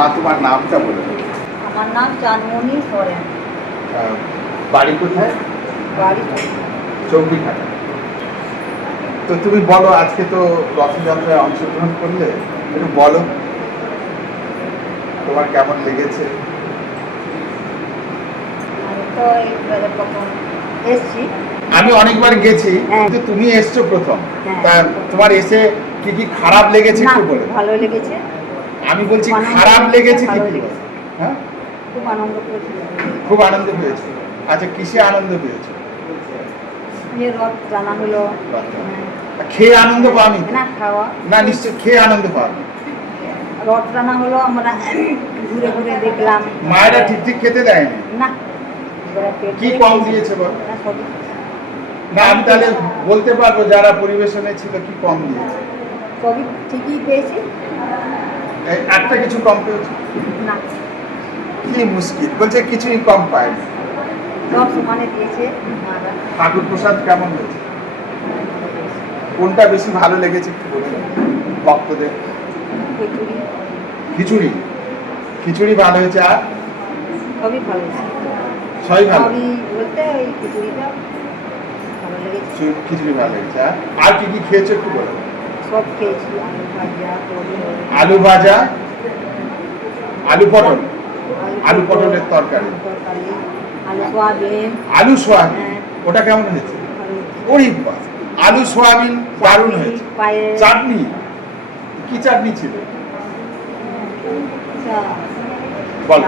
মা তোমার নামটা বলে দাও। আমার নাম চাঁদমণি সরেন। বাড়ি কোথায়? বাড়ি চৌকিঘাটা। তো তুমি বলো, আজকে তো রথযাত্রায় অংশগ্রহণ করলে, একটু বলো তোমার কেমন লেগেছে। আমি তো এইবারে প্রথম এসছি। আমি অনেকবার গেছি, হ্যাঁ। কিন্তু তুমি এসছো প্রথম। হ্যাঁ। তা তোমার এসে কি কি খারাপ লেগেছে না, একটু বলে। ভালো লেগেছে। আমি বলছি খুব আনন্দ খারাপ লেগেছে, লেগেছে কি ভালো কি? লেগেছে। হ্যাঁ, খুব আনন্দ করেছি। খুব আনন্দ পেয়েছো। আচ্ছা, কিসে আনন্দ পেয়েছো? যে রথ জানা হলো। রথটা। খেয়ে আনন্দ পাওনি তো? না, খাওয়া না, নিশ্চয় খেয়ে আনন্দ পাওনি। রথ টানা হলো, আমরা ঘুরে ঘুরে দেখলাম। মায়েরা ঠিক ঠিক খেতে দেয়নি? না। কি কম দিয়েছে বল? না, সবই না, আমি তাহলে বলতে পারবো যারা পরিবেশনে ছিল কি কম দিয়েছে। সবই ঠিকই পেয়েছি। একটা কিছু কম পেয়েছে? না, কি মুশকিল, বলছে কিছুই কম পায়নি। সব সমানে দিয়েছে মারা। ঠাকুর প্রসাদ কেমন হয়েছে? কোনটা বেশি ভালো লেগেছে একটু বলুন ভক্তদের। খিচুড়ি খিচুড়ি। খিচুড়ি ভালো হয়েছে, আর সবই ভালো হয়েছে। সবই ভালো। সবই বলতে ওই খিচুড়িটা ভালো লেগেছে। খিচুড়ি ভালো লেগেছে। আর কি কি খেয়েছো একটু বলো। সব খেয়েছি, আলু ভাজা, পটল, আলু ভাজা, আলু পটল, আলু পটলের তরকারি, তরকারি, আলু সোয়াবিন। আলু সোয়াবিন। হ্যাঁ। ওটা কেমন হয়েছে? ভালো হয়েছে। ওরে বাস, আলু সোয়াবিন দারুণ হয়েছে। পায়েস। চাটনি, কি চাটনি ছিল বল?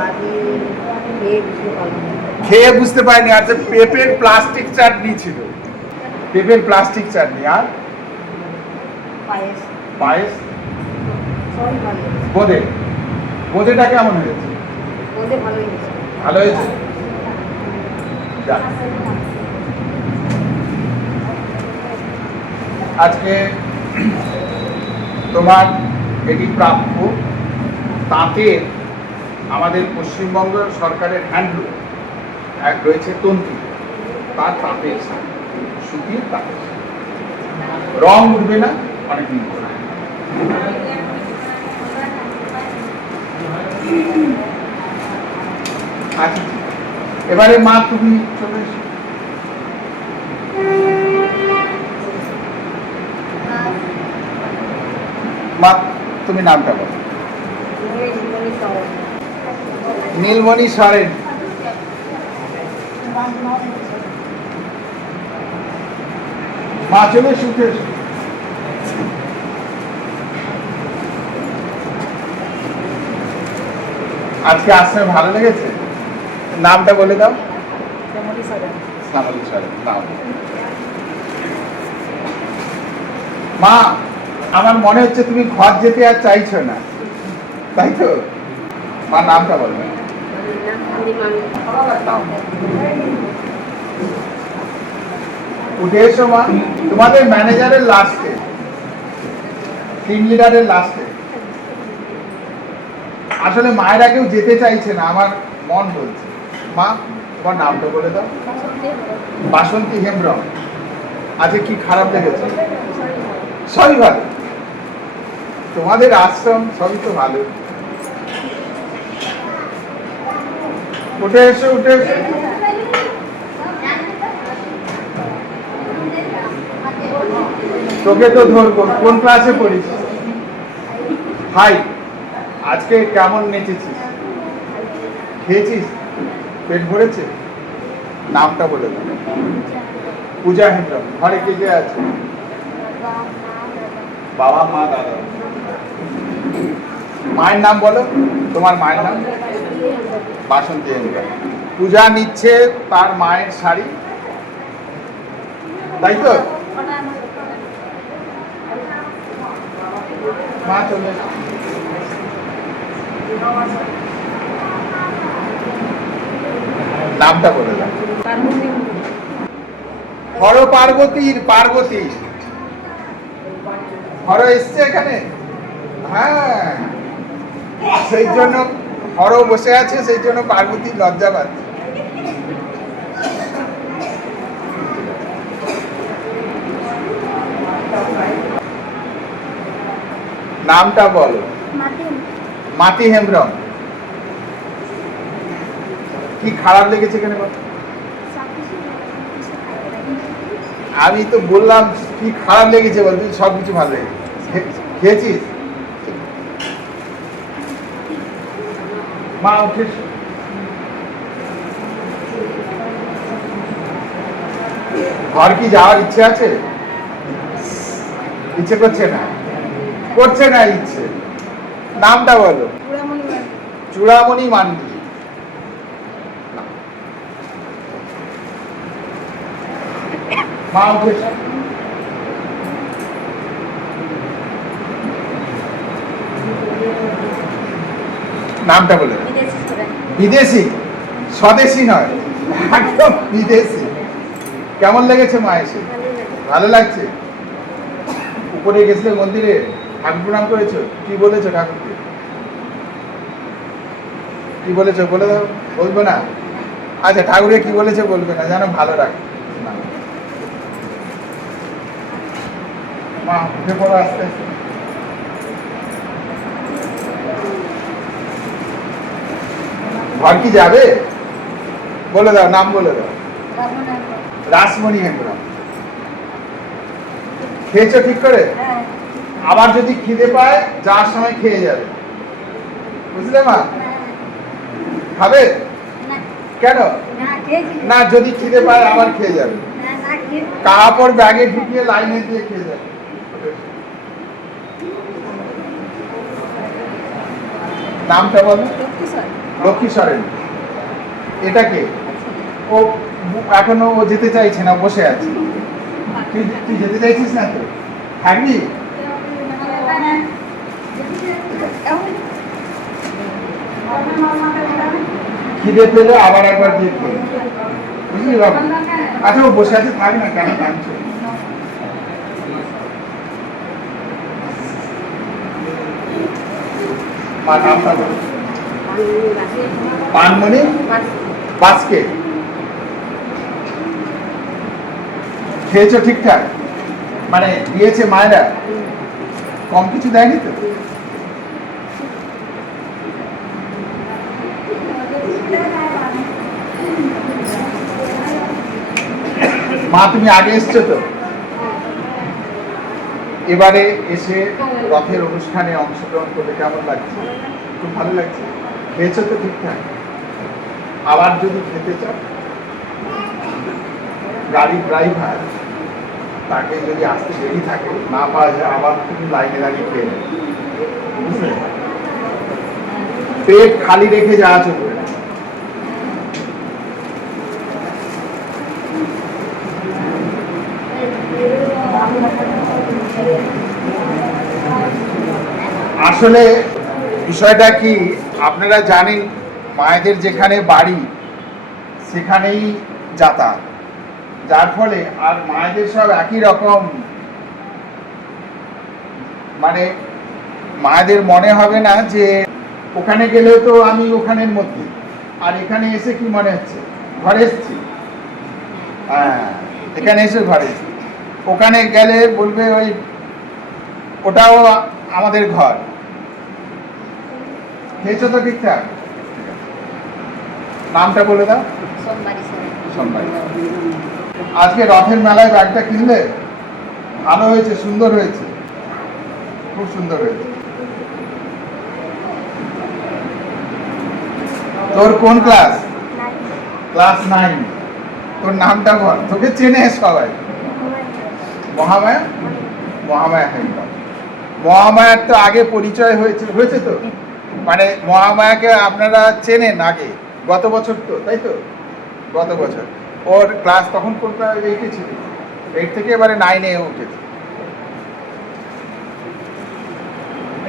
খেয়ে বুঝতে পারিনি। আচ্ছা, পেঁপের প্লাস্টিক চাটনি ছিল। পেঁপের প্লাস্টিক চাটনি, আর পায়েস। পায়েস। সবই ভালো হয়েছে। বোঁদে, বোঁদেটা কেমন হয়েছে? ওদের ভালোই হয়েছে। ভালো হয়েছে। যাক। আজকে তোমার এটি প্রাপ্য। তাঁতের আমাদের পশ্চিমবঙ্গ সরকারের হ্যান্ডলুম এক রয়েছে তন্তু, তার তাঁতের শাড়ি, সুতির তাঁতের শাড়ি। রং উঠবে না, অনেক দিন পরে। আচ্ছা, এবারে মা তুমি চলে এসো। মা তুমি নামটা বলো। নীলমণি সরেন। মা চলে এসো, উঠে এসো। আজকে আসতে ভালো লেগেছে? নামটা বলে দাও। শ্যামলী সরেন। নাম। মা, আমার মনে হচ্ছে তুমি ঘর যেতে আর চাইছো না, তাই তো? মা নামটা বলবে। উঠে এসো মা। তোমাদের ম্যানেজারের লাস্টে, টিম লিডারের লাস্টে। আসলে মায়েরা কেউ যেতে চাইছে না, আমার মন বলছে। মা, তোমার নামটা বলে দাও। বাসন্তী হেমব্রম। আজকে কি খারাপ লেগেছে? সবই ভালো। তোমাদের আশ্রম সবই তো ভালো। উঠে এসো, উঠে এসো। তোকে তো ধরবো, কোন ক্লাসে পড়িস? হাই, আজকে কেমন নেচেছিস? খেয়েছিস? পেট ভরেছে? নামটা বলে দাও। পূজা হেমব্রম। ঘরে কে কে আছে? বাবা, মা, দাদা। মায়ের নাম বলো। তোমার মায়ের নাম? বাসন্তী হেমব্রম। পূজা নিচ্ছে তার মায়ের শাড়ি, তাই তো? মা চলে এসো। নামটা বলে দাও। হর পার্বতীর পার্বতী। হর এসছে এখানে। হ্যাঁ, সেই জন্য হর বসে আছে, সেই জন্য পার্বতী লজ্জা পাচ্ছে। নামটা বলো। মাতি হেমব্রম। কি খারাপ লেগেছে কেন বল? আমি তো বললাম কি খারাপ লেগেছে বল, তুই সব কিছু ভালো লেগেছে। খেয়েছিস? মা উঠে ঘর কি যাওয়ার ইচ্ছে আছে? ইচ্ছে করছে না, করছে না ইচ্ছে। নামটা বলো। চূড়ামণি মান্ডি। মা উঠে নামটা বলে। বিদেশি, স্বদেশি নয়, একদম বিদেশি। কেমন লেগেছে মা এসে? ভালো লাগছে? উপরে গেছিলে মন্দিরে, ঠাকুর প্রণাম করেছো? কি বলেছো ঠাকুরকে? কি বলেছো বলে দাও। বলবে না? আচ্ছা, ঠাকুরকে কি বলেছে বলবে না, যেন ভালো রাখে। মা উঠে পড়ো আস্তে আস্তে। ঘর কি যাবে? বলে দাও, নাম বলে দাও। রাসমণি হেমব্রম। খেয়েছো ঠিক করে? আবার যদি খিদে পায় যাওয়ার সময় খেয়ে যাবে, বুঝলে মা? খাবে? কেন না? যদি খিদে পায় আবার খেয়ে যাবে, কাপড় ব্যাগে ঢুকিয়ে লাইনে দিয়ে খেয়ে যাবে। নামটা বলো। লক্ষ্মী সরেন। এটা কে? ও এখনো ও যেতে চাইছে না, বসে আছে। তুই যেতে চাইছিস না তো? থাকবি? খিদে পেলে আবার একবার দিয়ে খেয়ে, বুঝলি বাবু? আচ্ছা, ও বসে আছে, থাক না, কেন টানছো? মা নামটা বলো। পানমণি বাসকে। খেয়েছো ঠিকঠাক? মানে দিয়েছে মায়েরা, কম কিছু দেয়নি তো? মা তুমি আগে এসছো তো, এবারে এসে রথের অনুষ্ঠানে অংশগ্রহণ করতে কেমন লাগছে? খুব ভালো লাগছে। খেয়েছো তো ঠিকঠাক? আবার যদি খেতে চাও, গাড়ির ড্রাইভার তাকে যদি আসতে দেরি থাকে, না পাওয়া যায়, আবার তুমি লাইনে দাঁড়িয়ে খেয়ে নেবে, বুঝলে? পেট খালি রেখে যাওয়া চলবে না। আসলে বিষয়টা কি আপনারা জানেন, মায়েদের যেখানে বাড়ি সেখানেই যাতায়াত, যার ফলে আর মায়েদের সব একই রকম, মানে মায়েদের মনে হবে না যে ওখানে গেলেও তো আমি ওখানের মধ্যে, আর এখানে এসে কি মনে হচ্ছে ঘরে এসেছি। হ্যাঁ, এখানে এসে ঘরে এসেছি, ওখানে গেলে বলবে ওই ওটাও আমাদের ঘর। খেয়েছো তো ঠিকঠাক? নামটা বলে দাও। সোমবারি। আজকে রথের মেলায় ব্যাগটা কিনলে? ভালো হয়েছে, সুন্দর হয়েছে, খুব সুন্দর হয়েছে। তোর কোন ক্লাস? ক্লাস 9। তোর নামটা বল, তোকে চেনে সবাই। মহামায়া। মহামায়া হেমব্রম। মহামায়ার তো আগে পরিচয় হয়েছে তো, মানে মহামায়াকে আপনারা চেনেন আগে, গত বছর তো, তাই তো? গত বছর ওর ক্লাস তখন কোনটা? 8-এ ছিল। 8 থেকে এবারে 9-এ উঠেছে।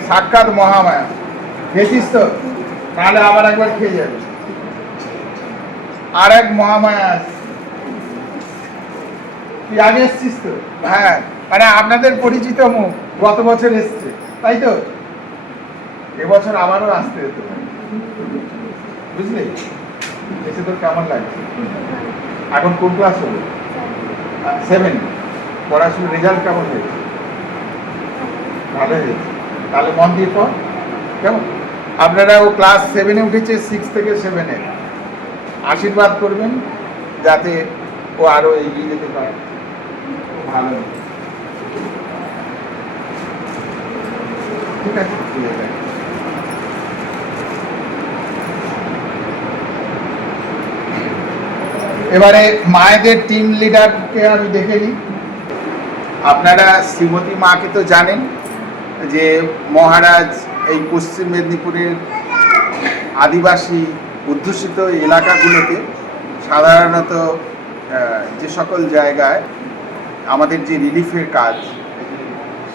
সাক্ষাৎ মহামায়া। খেয়েছিস তো? তাহলে আবার একবার খেয়ে যাবে। আর এক মহামায়া আছে। তুই আগে এসছিস তো? হ্যাঁ, মানে আপনাদের পরিচিত মুখ, গত বছর এসছে, তাই তো? এবছর আবারও আসতে হতো, বুঝলি? এসে তোর কেমন লাগছে? এখন কোন ক্লাস হলো? 7। পড়াশোনার রেজাল্ট কেমন হয়েছে? ভালো হয়েছে। তাহলে মন দিয়ে পড়, কেমন? আপনারা ও ক্লাস 7-এ উঠেছে, 6 থেকে 7-এ। আশীর্বাদ করবেন যাতে ও আরো এগিয়ে যেতে পারে। ভালো, ঠিক আছে, ঠিক আছে। এবারে মায়েদের টিম লিডারকে আমি দেখে নিই। আপনারা শ্রীমতী মাকে তো জানেন যে মহারাজ এই পশ্চিম মেদিনীপুরের আদিবাসী অধ্যুষিত এলাকাগুলোতে সাধারণত যে সকল জায়গায় আমাদের যে রিলিফের কাজ,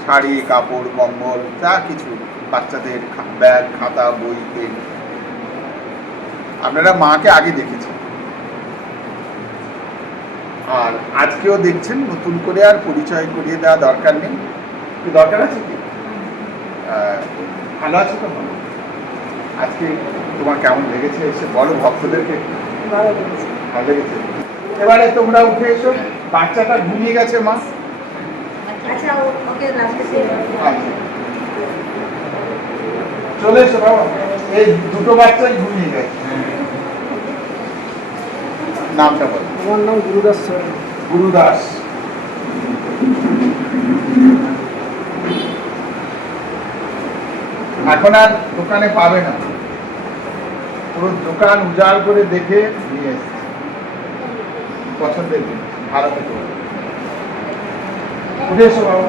শাড়ি, কাপড়, কম্বল, যা কিছু বাচ্চাদের ব্যাগ, খাতা, বই, পেন, আপনারা মাকে আগে দেখেছেন আর আজকেও দেখছেন। নতুন করে আর পরিচয় করিয়ে দেওয়া দরকার নেই। কি দরকার আছে কি? ভালো আছে তো? আজকে তোমার কেমন লেগেছে এসে বলো ভক্তদেরকে। ভালো লেগেছে। ভালো লেগেছে। এবারে তোমরা উঠে এসো। বাচ্চাটা ঘুমিয়ে গেছে মা। আচ্ছা, ওকে লাস্টে আচ্ছা, চলে এসো বাবা। এই দুটো বাচ্চাই ঘুমিয়ে গেছে। নামটা বলো। আমার নাম গুরুদাস সোরেন। গুরুদাস। এখন আর দোকানে পাবে না, পুরো দোকান উজাড় করে দেখে নিয়ে এসছে। পছন্দের জিনিস, ভালো থেকে উঠে এসো বাবা।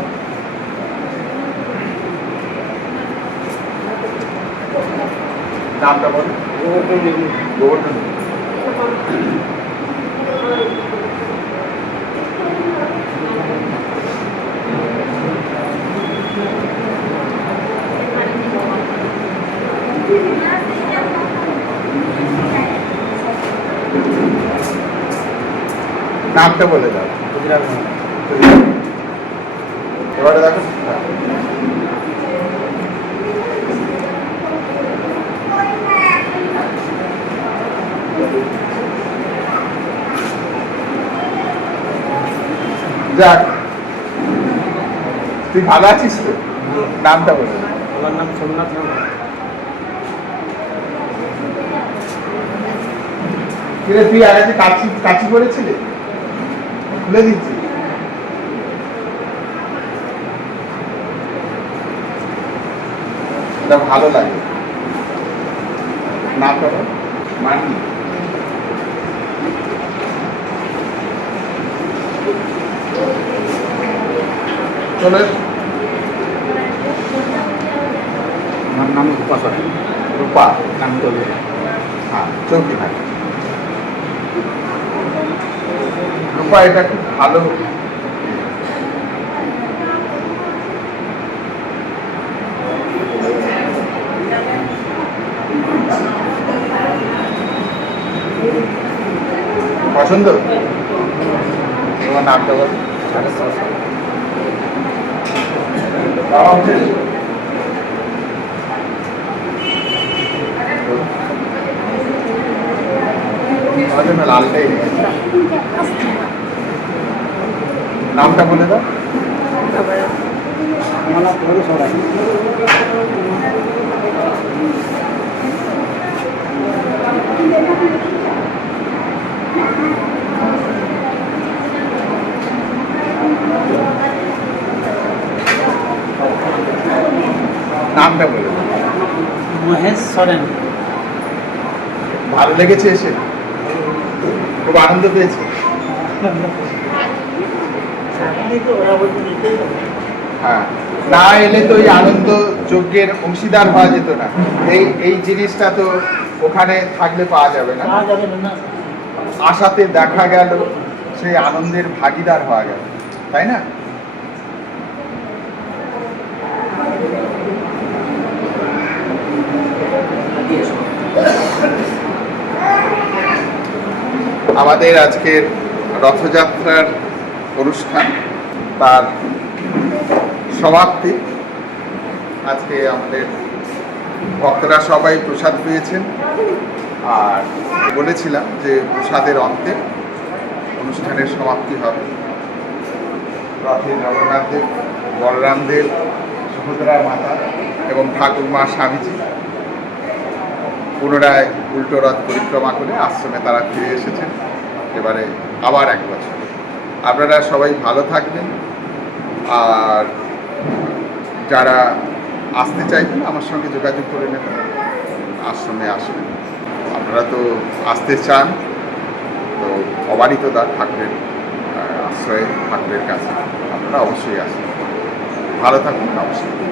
নামটা বলো। গোবর্ধন। নামটা বলে দাও। এবারে দেখো যাক, তুই ভালো আছিস তো? নামটা বলে। আমার নাম সোমনাথ রাম। কিরে, তুই আগে কাচি কাচি করেছিলি? খুলে দিচ্ছি। এটা ভালো লাগে। নামটা বল। মানি। চলে। আমার নাম রূপা সোরেন। রূপা। নাম চলবে। হ্যাঁ, চৌকি থাকে। রূপা, এটা খুব ভালো। পছন্দ? তোমার নামটা বল। বাবা উঠে এসো। আমার জন্য লালটাই রেখেছে। নামটা বলে দাও। আমার নাম প্রভু সোরেন। নামটা বলে দাও। মহেশ সোরেন। ভালো লেগেছে এসে? খুব আনন্দ পেয়েছে? হ্যাঁ, না এলে তো এই আনন্দ যজ্ঞের অংশীদার হওয়া যেত না। এই জিনিসটা তো ওখানে থাকলে পাওয়া যাবে না। আশাতে দেখা গেল, সেই আনন্দের ভাগিদার হওয়া গেল, তাই না? আমাদের আজকের রথযাত্রার অনুষ্ঠান, তার সমাপ্তি। আজকে আমাদের ভক্তরা সবাই প্রসাদ পেয়েছেন, আর বলেছিলাম যে প্রসাদের অন্তে অনুষ্ঠানের সমাপ্তি হবে। রথে জগন্নাথ দেব, বলরাম দেব, সুভদ্রা মাতা এবং ঠাকুর মা স্বামীজি পুনরায় উল্টো রথ পরিক্রমা করে আশ্রমে তারা ফিরে এসেছেন এবারে আবার 1 বছর। আপনারা সবাই ভালো থাকবেন, আর যারা আসতে চাইবেন আমার সঙ্গে যোগাযোগ করে নেবেন, আশ্রমে আসবেন। আপনারা তো আসতে চান, তো অবারিত দ্বার ঠাকুরের আশ্রয়ে ঠাকুরের কাছে আপনারা অবশ্যই আসবেন। ভালো থাকুন, নমস্কার।